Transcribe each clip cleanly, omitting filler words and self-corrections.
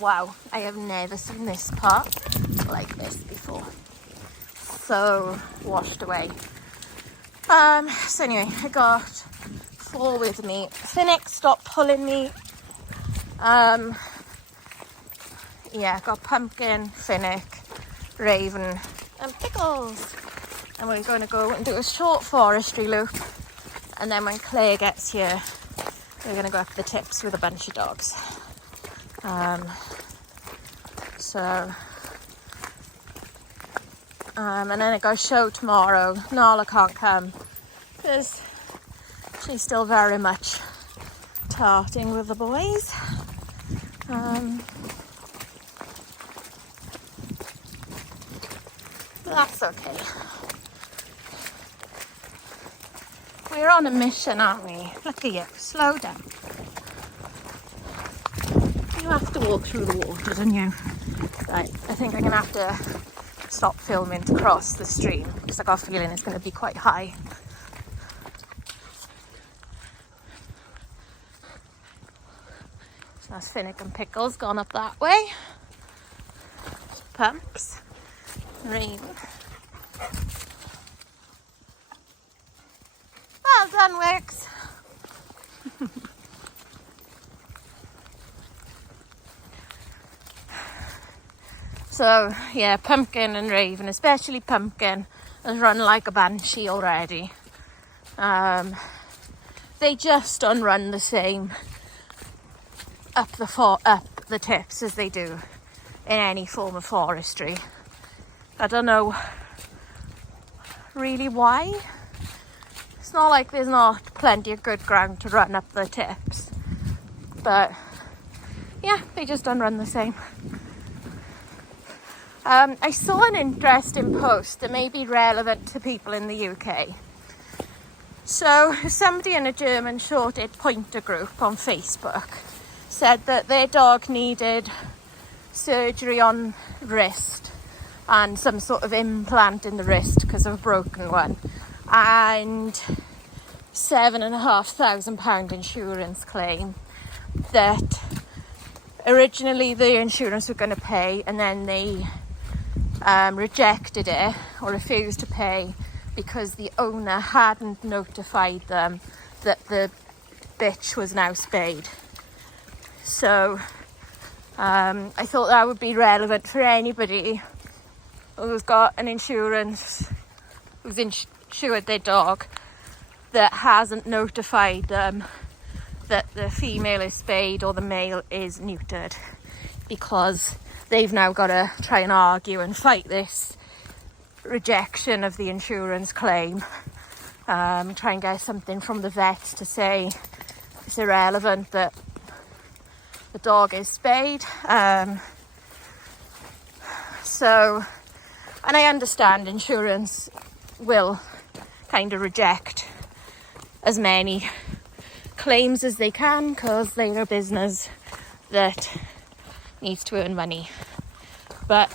Wow, I have never seen this part like this before. So washed away. So anyway, I got 4 with me. Finnick stopped pulling me. Yeah, got Pumpkin, Finnick, Raven and Pickles. And we're going to go and do a short forestry loop. And then when Claire gets here, we're going to go up the tips with a bunch of dogs. And then I got a show tomorrow. Nala can't come because she's still very much tarting with the boys. But that's okay. We're on a mission, aren't we? Look at you, slow down. You have to walk through the water, don't you? Right, I think I'm going to have to stop filming to cross the stream because I got a feeling it's going to be quite high. So that's Finnick and Pickles gone up that way. Pumps. Rain. Well done, Wix. So yeah, Pumpkin and Raven, especially Pumpkin, has run like a banshee already. They just don't run the same up the tips as they do in any form of forestry. I don't know really why. It's not like there's not plenty of good ground to run up the tips, but yeah, they just don't run the same. I saw an interesting post that may be relevant to people in the UK. So somebody in a German short-haired pointer group on Facebook said that their dog needed surgery on wrist and some sort of implant in the wrist because of a broken one, and £7,500 insurance claim that originally the insurance were going to pay, and then they rejected it or refused to pay because the owner hadn't notified them that the bitch was now spayed. So I thought that would be relevant for anybody who's got an insurance, who's insured their dog, that hasn't notified them that the female is spayed or the male is neutered, because they've now got to try and argue and fight this rejection of the insurance claim. Try and get something from the vets to say it's irrelevant that the dog is spayed. And I understand insurance will kind of reject as many claims as they can because they're a business that needs to earn money. But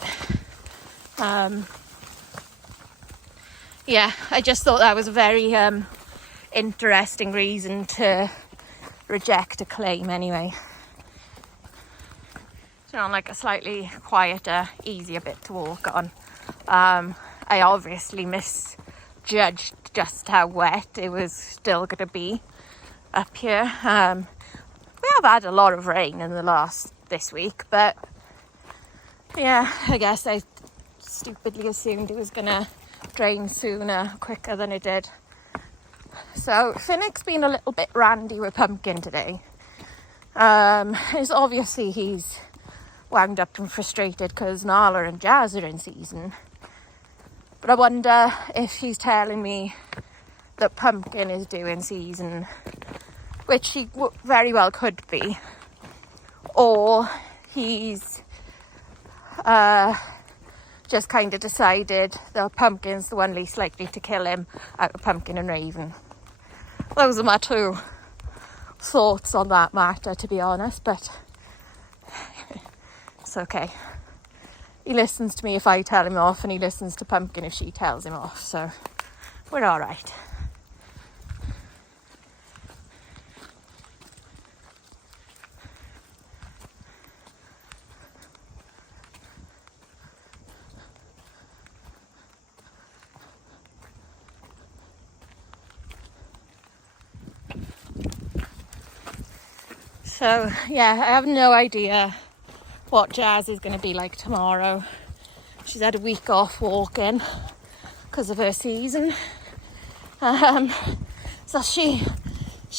yeah, I just thought that was a very interesting reason to reject a claim anyway. So on like a slightly quieter, easier bit to walk on. I obviously misjudged just how wet it was still going to be up here. We have had a lot of rain in this week, but yeah, I guess I stupidly assumed it was going to drain sooner, quicker than it did. So Finnick's been a little bit randy with Pumpkin today. It's obviously he's wound up and frustrated because Nala and Jazz are in season. But I wonder if he's telling me that Pumpkin is doing season, which he very well could be, or he's just kind of decided that Pumpkin's the one least likely to kill him out of Pumpkin and Raven. Those are my two thoughts on that matter, to be honest, but it's okay. He listens to me if I tell him off, and he listens to Pumpkin if she tells him off, so we're all right. So yeah, I have no idea what Jazz is going to be like tomorrow. She's had a week off walking because of her season. So she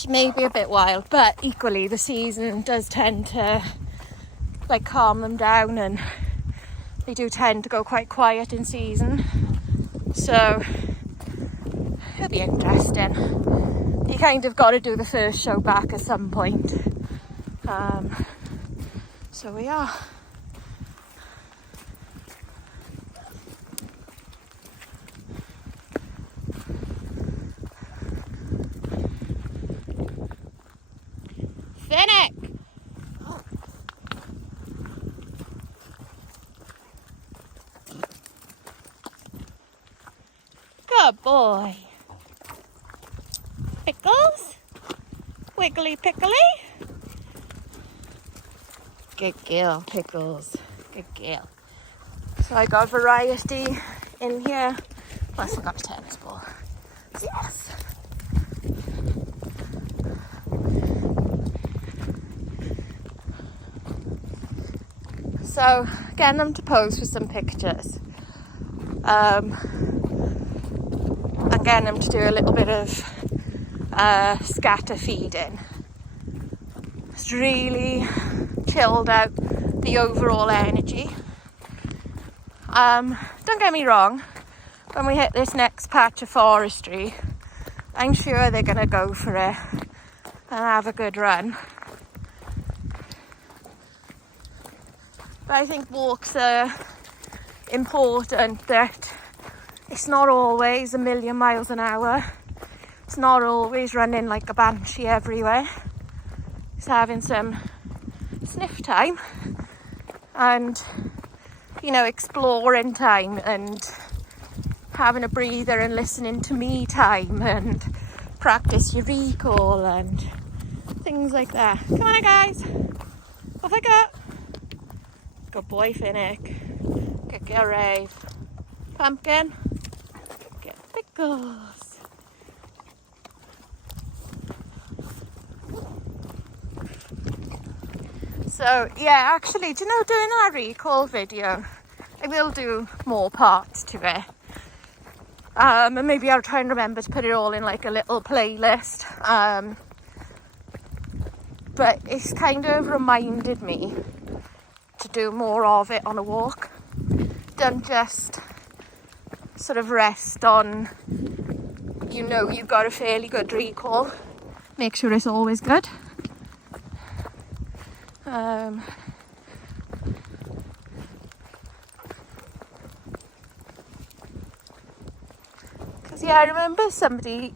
may be a bit wild, but equally the season does tend to like calm them down, and they do tend to go quite quiet in season. So it'll be interesting. You kind of got to do the first show back at some point. So we are. Finnick! Good boy. Pickles? Wiggly pickly? Good girl, Pickles. Good girl. So I got variety in here. Plus I got a tennis ball. Yes. So getting them to pose for some pictures. And getting them to do a little bit of scatter feeding. It's really chilled out the overall energy. Don't get me wrong, when we hit this next patch of forestry, I'm sure they're going to go for it and have a good run. But I think walks are important, that it's not always a million miles an hour. It's not always running like a banshee everywhere. It's having some sniff time and, you know, exploring time and having a breather and listening to me time and practice your recall and things like that. Come on, guys. Off I go. Good boy, Finnick. Good girl, Rave. Pumpkin. Good Pickles. So, yeah, actually, do you know, doing our recall video, I will do more parts to it. And maybe I'll try and remember to put it all in like a little playlist. But it's kind of reminded me to do more of it on a walk. Don't just sort of rest on, you know, you've got a fairly good recall. Make sure it's always good. Because yeah, I remember somebody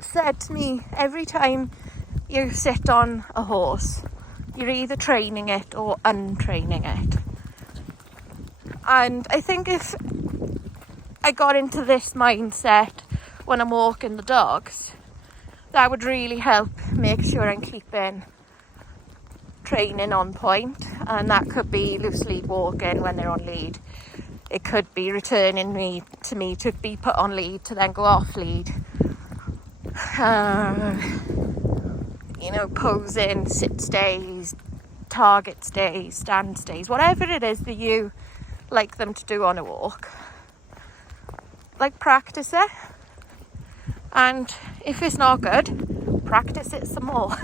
said to me, every time you sit on a horse, you're either training it or untraining it. And I think if I got into this mindset when I'm walking the dogs, that would really help make sure I'm keeping training on point. And that could be loose lead walking when they're on lead. It could be returning me to be put on lead to then go off lead. You know, posing, sit stays, target stays, stand stays, whatever it is that you like them to do on a walk. Like, practice it. And if it's not good, practice it some more.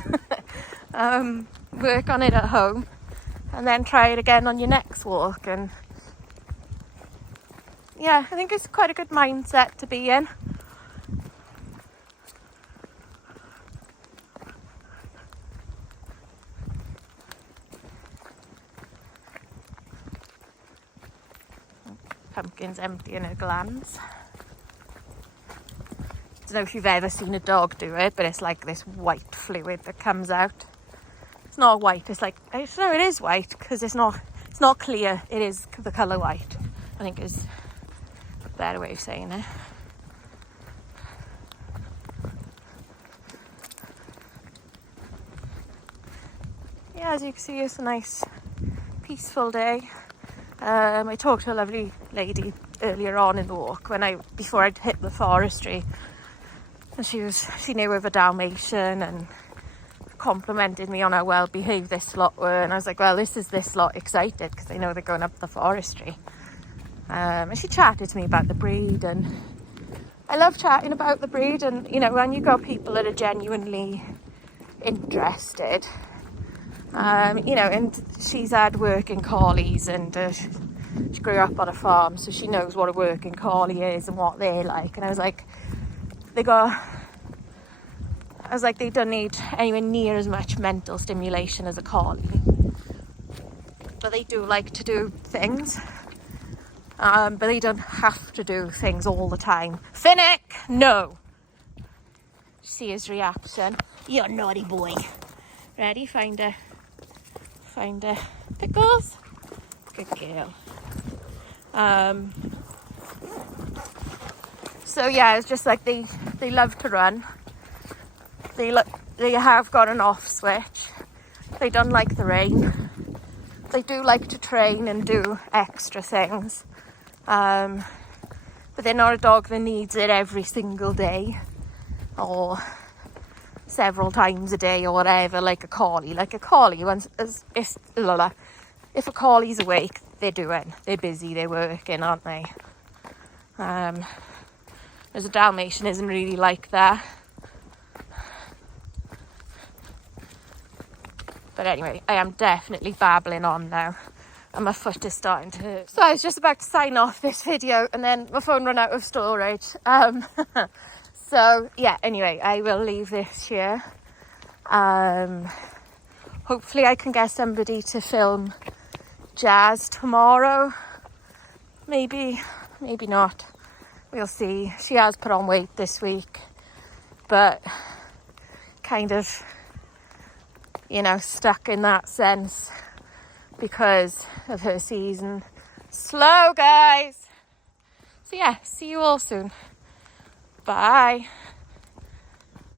Work on it at home and then try it again on your next walk. And yeah, I think it's quite a good mindset to be in. Pumpkin's emptying her glands. I don't know if you've ever seen a dog do it, but it's like this white fluid that comes out. It's not white, it's like, no, it is white because it's not clear. It is the colour white, I think is a better way of saying it. Yeah, as you can see, it's a nice peaceful day. I talked to a lovely lady earlier on in the walk before I'd hit the forestry, and she knew of a Dalmatian and complimented me on how well behaved this lot were, and I was like, well, this lot excited because they know they're going up the forestry. And she chatted to me about the breed, and I love chatting about the breed. And you know, when you got people that are genuinely interested, you know, and she's had working collies, and she grew up on a farm, so she knows what a working collie is and what they're like. And I was like, they don't need anywhere near as much mental stimulation as a collie, but they do like to do things, but they don't have to do things all the time. Finnick, no. See his reaction. You're a naughty boy. Ready? Find a Pickles. Good girl. So yeah, it's just like they love to run. They have got an off switch. They don't like the rain. They do like to train and do extra things. But they're not a dog that needs it every single day or several times a day or whatever, like a collie. Like a collie, if a collie's awake, they're busy, they're working, aren't they? Whereas a Dalmatian isn't really like that. But anyway, I am definitely babbling on now, and my foot is starting to hurt. So I was just about to sign off this video, and then my phone ran out of storage. So yeah, anyway, I will leave this here. Hopefully I can get somebody to film Jazz tomorrow. Maybe not. We'll see. She has put on weight this week, but kind of, you know, stuck in that sense because of her season. Slow, guys. So yeah, see you all soon. Bye.